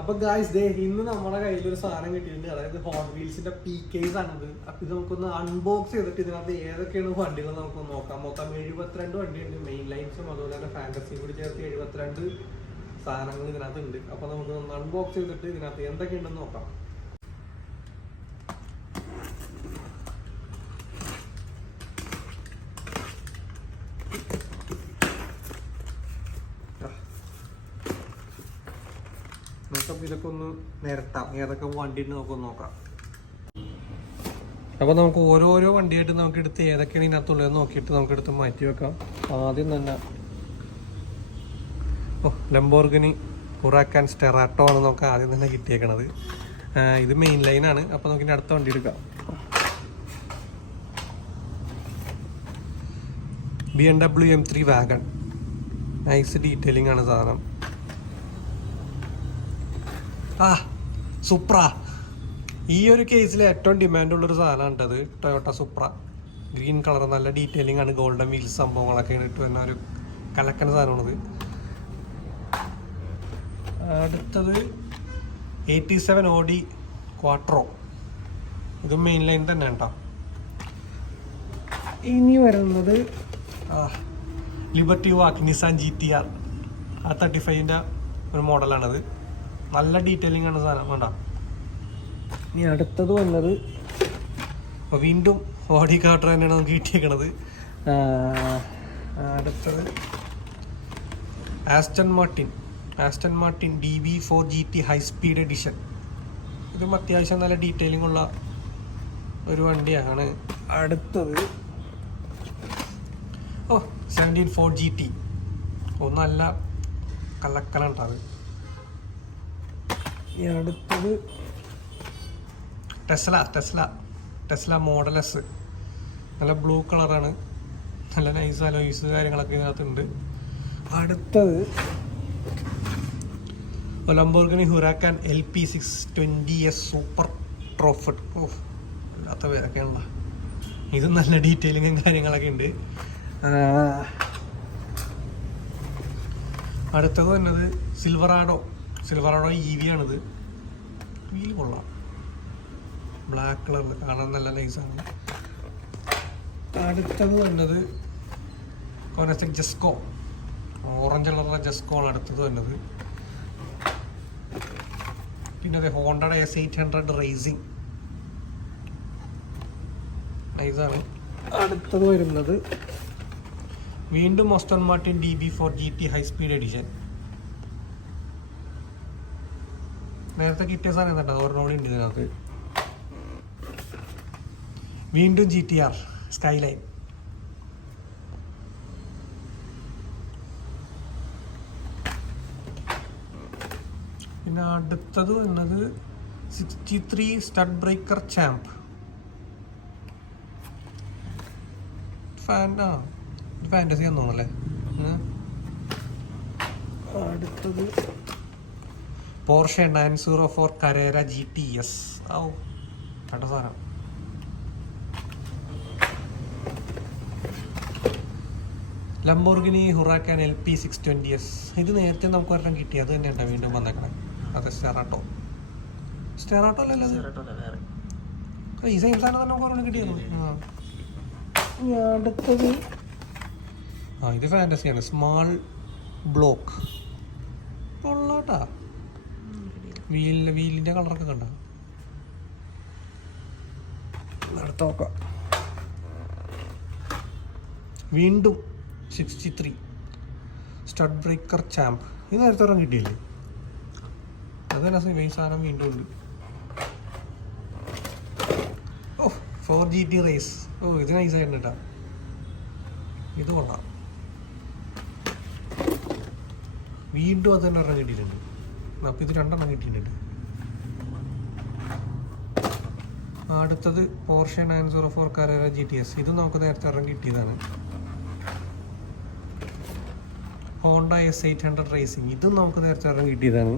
അപ്പൊ ഗായ്സ് ദേ ഇന്ന് നമ്മുടെ കയ്യിൽ ഒരു സാധനം കിട്ടിയിട്ടുണ്ട്. അതായത് ഹോട്ട് വീൽസിന്റെ PKs ആണത്. അപ്പൊ ഇത് നമുക്കൊന്ന് അൺബോക്സ് ചെയ്തിട്ട് ഇതിനകത്ത് ഏതൊക്കെയാണ് വണ്ടികൾ നമുക്ക് നോക്കാം. മൊത്തം 72 വണ്ടിയുണ്ട്. മെയിൻ ലൈൻസും അതുപോലെ തന്നെ ഫാന്റസിയും കൂടി ചേർത്ത് 72 സാധനങ്ങൾ ഇതിനകത്ത് ഉണ്ട്. അപ്പൊ നമുക്ക് ഒന്ന് അൺബോക്സ് ചെയ്തിട്ട് ഇതിനകത്ത് എന്തൊക്കെയുണ്ടെന്ന് നോക്കാം. നമുക്കപ്പോൾ ഇതൊക്കെ ഒന്ന് നിരത്താം, ഏതൊക്കെ വണ്ടി ഉണ്ട് നമുക്കൊന്ന് നോക്കാം. അപ്പോൾ നമുക്ക് ഓരോരോ വണ്ടിയായിട്ട് നമുക്ക് എടുത്ത് ഏതൊക്കെയാണ് ഇതിനകത്തുള്ളത് നോക്കിയിട്ട് നമുക്ക് എടുത്ത് മാറ്റി വെക്കാം. ആദ്യം തന്നെ ലംബോർഗിനി ഹുറാക്കാൻ സ്റ്റെറാട്ടോ ആണ് നമുക്ക് ആദ്യം തന്നെ കിട്ടിയേക്കണത്. ഇത് മെയിൻ ലൈനാണ്. അപ്പോൾ നമുക്ക് അടുത്ത വണ്ടി എടുക്കാം. BMW M3 wagon. Nice detailing ആണ് സാധനം. സുപ്ര. ഈ ഒരു കേസിൽ ഏറ്റവും ഡിമാൻഡുള്ളൊരു സാധനമാണ് അത്. ടൊയോട്ട സുപ്ര ഗ്രീൻ കളർ, നല്ല ഡീറ്റെയിലിംഗ് ആണ്. ഗോൾഡൻ വീൽസ് സംഭവങ്ങളൊക്കെ ഇട്ട് വരുന്ന ഒരു കലക്കൻ സാധനമാണത്. അടുത്തത് 87 Audi ക്വാട്രോ. ഇത് മെയിൻ ലൈൻ തന്നെ കേട്ടോ. ഇനി വരുന്നത് ലിബർട്ടി വാക്ക് നിസാൻ GTR. 35ൻ്റെ ഒരു മോഡലാണത്. നല്ല ഡീറ്റെയിലിംഗ് ആണ് സാധനം വേണ്ട. ഇനി അടുത്തത് വന്നത് വീണ്ടും ഓഡി കാർട്ടർ തന്നെയാണ് നമുക്ക് കിട്ടിയേക്കണത്. അടുത്തത് Aston Martin DB4 GT high speed edition. ഇതും അത്യാവശ്യം നല്ല ഡീറ്റെയിലിംഗ് ഉള്ള ഒരു വണ്ടിയാണ്. അടുത്തത് 17 Ford GT. നല്ല കലക്കലുണ്ടത്. ഈ അടുത്തത് ടെസ്ല മോഡൽ S. നല്ല ബ്ലൂ കളറാണ്. നല്ല നൈസ് അലോയ്സ് കാര്യങ്ങളൊക്കെ ഇതിനകത്തുണ്ട്. അടുത്തത് ലംബോർഗിനി ഹുറാക്കാൻ LP620S സൂപ്പർ ട്രോഫഡ്. അല്ലാത്ത പേരൊക്കെയാണല്ലോ. ഇത് നല്ല ഡീറ്റെയിലിങ്ങും കാര്യങ്ങളൊക്കെ ഉണ്ട്. അടുത്തത് വന്നത് സിൽവറാഡോ EV ആണിത്. വീൽ കൊള്ളാം, ബ്ലാക്ക് കളറിൽ കാണാൻ നല്ല നൈസാണ്. അടുത്തത് വന്നത് ജസ്കോ, ഓറഞ്ച് കളറുള്ള ജസ്കോ ആണ് അടുത്തത് വന്നത്. പിന്നെ അതെ ഹോണ്ടയുടെ S800 റേസിംഗ് നൈസാണ്. അടുത്തത് വരുന്നത് വീണ്ടും Aston Martin DB4 GT high speed edition. നേരത്തെ കിട്ടിയ സാധനം കേട്ടോ, ഓർമ്മ ഉണ്ട് ഇതിനകത്ത്. വീണ്ടും GTR സ്കൈലൈൻ. പിന്നെ അടുത്തത് വന്നത് 63 സ്റ്റഡ് ബ്രേക്കർ ചാമ്പ്. ഫാന്റസി എന്ന് തോന്നുന്നല്ലേ. അടുത്തത് പോർഷെ 904 കരേര GTS. കണ്ട സാധനം. Lamborghini Huracan LP620S. ഇത് നേരത്തെ നമുക്ക് ഒരെണ്ണം കിട്ടി, അത് തന്നെയാണ് വീണ്ടും വന്നേക്കണേ. അതെ സ്റ്റെറാട്ടോ അല്ലല്ലോ, ഈ സെയിം സാധനം തന്നെ നമുക്ക് ഒരെണ്ണം കിട്ടിയത്. അടുത്തത് ഇത് ഫാന്റസിയാണ്. Small block കൊള്ളാട്ടാ. വീലിൻ്റെ കളറൊക്കെ കണ്ട. അടുത്ത നോക്കാം. വീണ്ടും 63 സ്റ്റഡ് ബ്രേക്കർ ചാമ്പ്. ഇത് നേരത്തെ ഒരെണ്ണം കിട്ടിയില്ലേ, അത് തന്നെ സെയിം സാധനം വീണ്ടും ഉണ്ട്. 4 GT റേസ്. ഇത് നൈസായിരുന്നു കേട്ടോ. ഇത് കൊള്ളാം. വീണ്ടും അത് തന്നെ ഒരെണ്ണം കിട്ടിയിട്ടുണ്ട്. അപ്പോൾ ഇത് 2 കിട്ടിയിട്ടുണ്ട്. അടുത്തത് പോർഷെ 904 കരേര GTS. ഇത് നമുക്ക് നേരത്തെ ഒരെണ്ണം കിട്ടിയതാണ്. Honda S800 racing. ഇതും നമുക്ക് നേരത്തെ ഒരെണ്ണം കിട്ടിയതാണ്.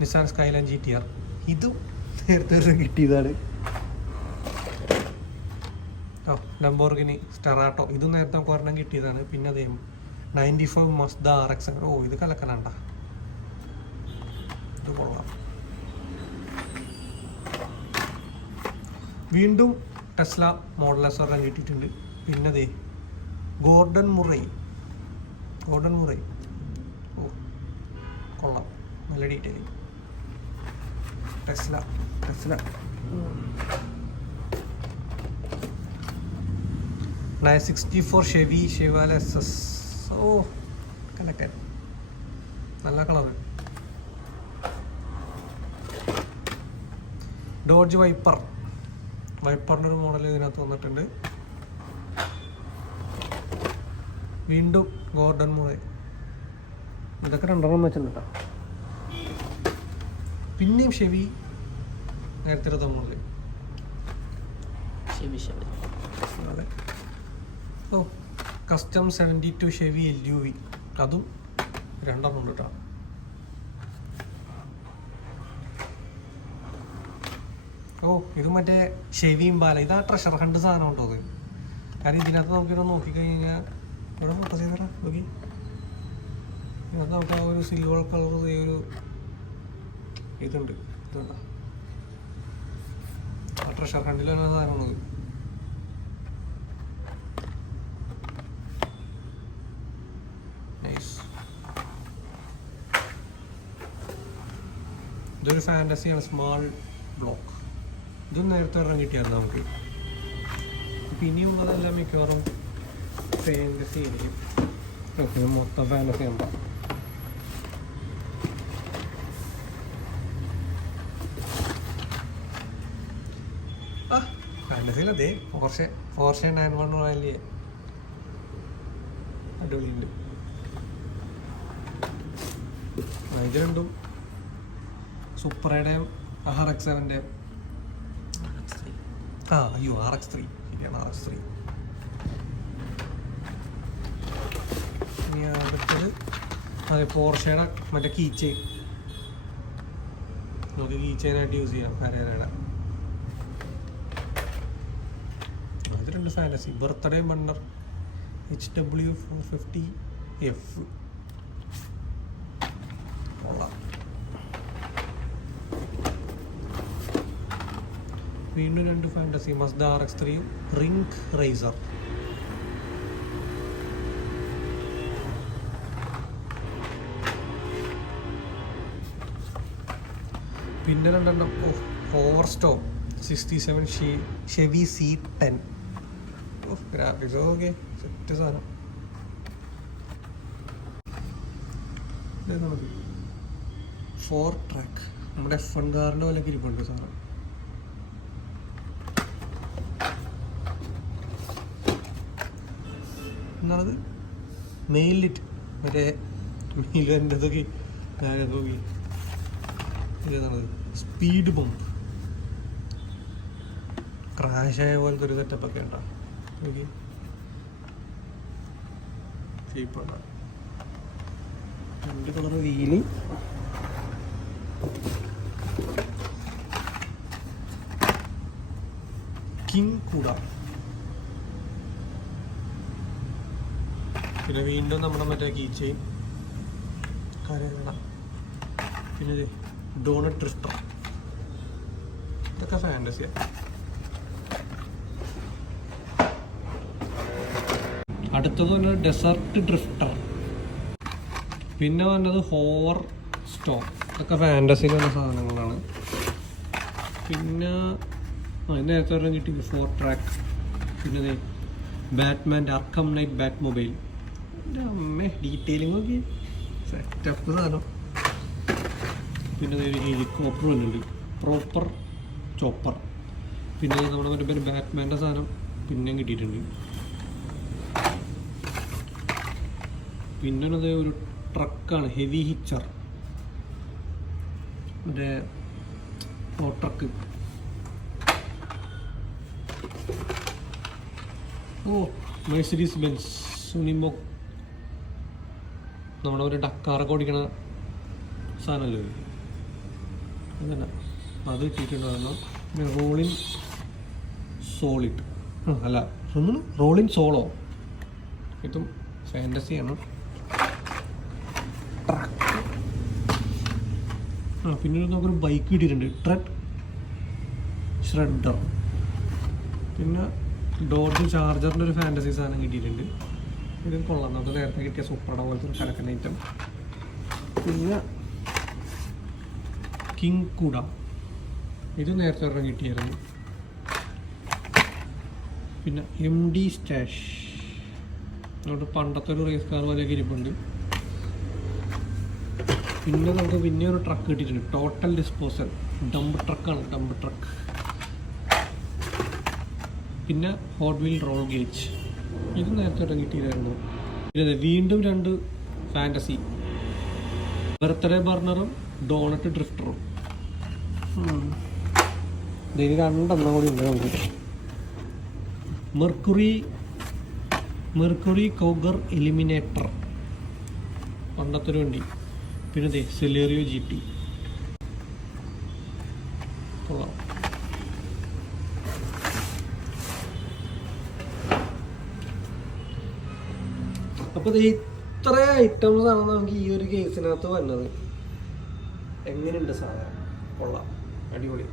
Nissan Skyline GTR. ഇതും നേരത്തെ ഒരെണ്ണം കിട്ടിയതാണ്. Lamborghini Sterrato. ഇതും നേരത്തെ നമുക്ക് ഒരെണ്ണം കിട്ടിയതാണ്. പിന്നെ അതേ 95 മസ്ദ RX. ഇത് കലക്കലാണ്ട. കൊള്ളാം. വീണ്ടും ടെസ്ല മോഡൽ എസ് ഒരെണ്ണം കിട്ടിയിട്ടുണ്ട്. പിന്നെ ദേ ഗോർഡൻ മുറൈ. ഓ കൊള്ളാം, നല്ല ഡീറ്റെയിലിംഗ്. Tesla 964 Shewale SS. ഓ കണക്റ്റഡ്, നല്ല കളറ്. ഡോഡ്ജ് വൈപ്പറിൻ്റെ ഒരു മോഡൽ ഇതിനകത്ത് വന്നിട്ടുണ്ട്. വീണ്ടും ഗോർഡൻ മുറൈ. ഇതൊക്കെ 2 വെച്ചിട്ടുണ്ട് കേട്ടോ. പിന്നെയും ഷെവി നേരത്തെ തമ്മിൽ അതെ. ഓ കസ്റ്റം 72 ഷെവി LUV, അതും 2 ഉണ്ട് കേട്ടോ. ഓ ഇത് മറ്റേ ഷെവിയും ബാല, ഇതാ ട്രഷർ ഹണ്ട് സാധനം ഉണ്ടോ അത്? കാരണം ഇതിനകത്ത് നമുക്കിവിടെ നോക്കിക്കഴിഞ്ഞാൽ ഇവിടെ ഫോട്ടോ ചെയ്തറാ നോക്കി, ഇതിനകത്ത് നമുക്ക് ആ ഒരു സിൽവർ കളർ ഒരു ഇതുണ്ട്. ഇതുണ്ടോ ആ ട്രഷർ ഹണ്ടിൽ തന്നെ സാധനമാണത്. നൈസ്. ഇതൊരു ഫാൻറ്റസിയാണ്, സ്മാൾ ബ്ലോക്ക്. ഇതും നേരത്തെ ഒരെണ്ണം കിട്ടിയായിരുന്നു നമുക്ക്. പിന്നെയുള്ളതെല്ലാം മിക്കവാറും ഫാൻറ്റസി ആയിരിക്കും. ഓക്കെ, മൊത്തം ഫാൻറ്റസി ഉണ്ടോ? ആ ഫാൻറ്റസിയിലതേ ഫോർഷെ 911 റോയലിയെ അടിപൊളിയുണ്ട്. ഇത് രണ്ടും സൂപ്പറയുടെയും RX-7ൻ്റെയും RX-3 ശരിയാണ്, RX-3. ഇനി അടുത്തത് അതെ പോർഷയുടെ മറ്റേ കീ ചെയിൻ. നമുക്ക് കീ ചെയിനായിട്ട് യൂസ് ചെയ്യാം ഹരേരയുടെ. അത് 2 ഫാൻറ്റസി. Birthday ബണ്ണർ HW450F. വീണ്ടും 2 ഫാൻറ്റസി, മസ്ദ RX-3യും റിംഗ് റൈസർ. പിന്നെ 2 ഓവർസ്റ്റോം 67 Chevy C10. Graphics okay, set സാധനം. 4 ട്രാക്ക് നമ്മുടെ F1 കാറിൻ്റെ പോലെ ഇരിപ്പുണ്ട് സാധനം. എന്നാണത് മെയിൽ ലിറ്റ്, മറ്റേ മെയിലതൊക്കെ നോക്കി. ഇതാണത് സ്പീഡ് ബംപ്, ക്രാഷായ പോലത്തെ ഒരു സെറ്റപ്പൊക്കെ ഉണ്ടോ നോക്കി. ഷേപ്പുണ്ടോ, 2 കളർ വീല്. കിങ് കൂടാ. പിന്നെ വീണ്ടും നമ്മുടെ മറ്റേ കീ ചെയിൻ കാര്യങ്ങളാണ്. പിന്നെ ഇത് ഡോണറ്റ് ഡ്രിഫ്റ്റർ. ഇതൊക്കെ ഫാൻറ്റസിയാണ്. അടുത്തത് വന്നത് ഡെസേർട്ട് ഡ്രിഫ്റ്റർ. പിന്നെ വന്നത് ഹോവർ സ്റ്റോം. ഇതൊക്കെ ഫാൻറ്റസിയിലുള്ള സാധനങ്ങളാണ്. പിന്നെ നേരത്തെ ഒരെണ്ണം കിട്ടി 4 ട്രാക്ക്. പിന്നെ ബാറ്റ്മാൻ്റെ അർക്കം നൈറ്റ് ബാറ്റ് മൊബൈൽ. അമ്മേ ഡീറ്റെയിലിംഗ് നോക്കി, സെറ്റപ്പ് സാധനം. പിന്നെ ഒരു ഹെലികോപ്റ്റർ വന്നിട്ടുണ്ട്, പ്രോപ്പർ ചോപ്പർ. പിന്നെ നമ്മുടെ മറ്റേ ബാറ്റ്മാൻ്റെ സാധനം പിന്നെയും കിട്ടിയിട്ടുണ്ട്. പിന്നെ ഒരു ട്രക്കാണ്, ഹെവി ഹിച്ചർ, മറ്റേ ട്രക്ക്. മെഴ്സിഡീസ് ബെൻസ് സുനിമോ, നമ്മുടെ ഒരു ഡക്കാറൊക്കെ ഓടിക്കണ സാധനമല്ലോ അതന്നെ, അത് കിട്ടിയിട്ടുണ്ടായിരുന്നു. പിന്നെ റോളിൻ സോളിഡ് അല്ല റോളിൻ സോളോ, ഇതും ഫാൻറ്റസിയാണ്. പിന്നെ നമുക്കൊരു ബൈക്ക് കിട്ടിയിട്ടുണ്ട്, ട്രെഡ് ഷ്രെഡർ. പിന്നെ ഡോഡ്ജ് ചാർജറിൻ്റെ ഒരു ഫാൻറ്റസി സാധനം കിട്ടിയിട്ടുണ്ട്. ഇത് കൊള്ളാം, നമുക്ക് നേരത്തെ കിട്ടിയ സൂപ്പറുടെ പോലത്തെ ഒരു കലക്കൻ ഐറ്റം. പിന്നെ കിങ് കുട, ഇത് നേരത്തെ ഒരെണ്ണം കിട്ടിയായിരുന്നു. പിന്നെ MD സ്റ്റാഷ്, നമ്മുടെ പണ്ടത്തെ ഒരു റേസ് കാർ പോലെയൊക്കെ ഇരിപ്പുണ്ട്. പിന്നെ നമുക്ക് പിന്നെ ഒരു ട്രക്ക് കിട്ടിയിട്ടുണ്ട്, ടോട്ടൽ ഡിസ്പോസൽ ഡംപ് ട്രക്കാണ്, ഡംപ് ട്രക്ക്. പിന്നെ ഹോട്ട് വീൽ റോൾ ഗേജ്, ഇത് നേരത്തെ ഒരെണ്ണം കിട്ടിയതായിരുന്നു. പിന്നെ വീണ്ടും 2 ഫാൻറ്റസി, ബർത്ത്ഡേ ബർണറും ഡോണറ്റ് ഡ്രിഫ്റ്ററും. ഇതിന് 2 എണ്ണം കൂടി ഉണ്ട് നമുക്ക്. മെർക്കുറി കൗഗർ എലിമിനേറ്റർ, പണ്ടത്തെ ഒരു വണ്ടി. പിന്നെ സെലേറിയോ GT, കൊള്ളാം. അപ്പോൾ ഇത്ര ഐറ്റംസ് ആണ് നമുക്ക് ഈ ഒരു കേസിനകത്ത് വന്നത്. എങ്ങനെയുണ്ട് സാധനം? കൊള്ളാം, അടിപൊളി.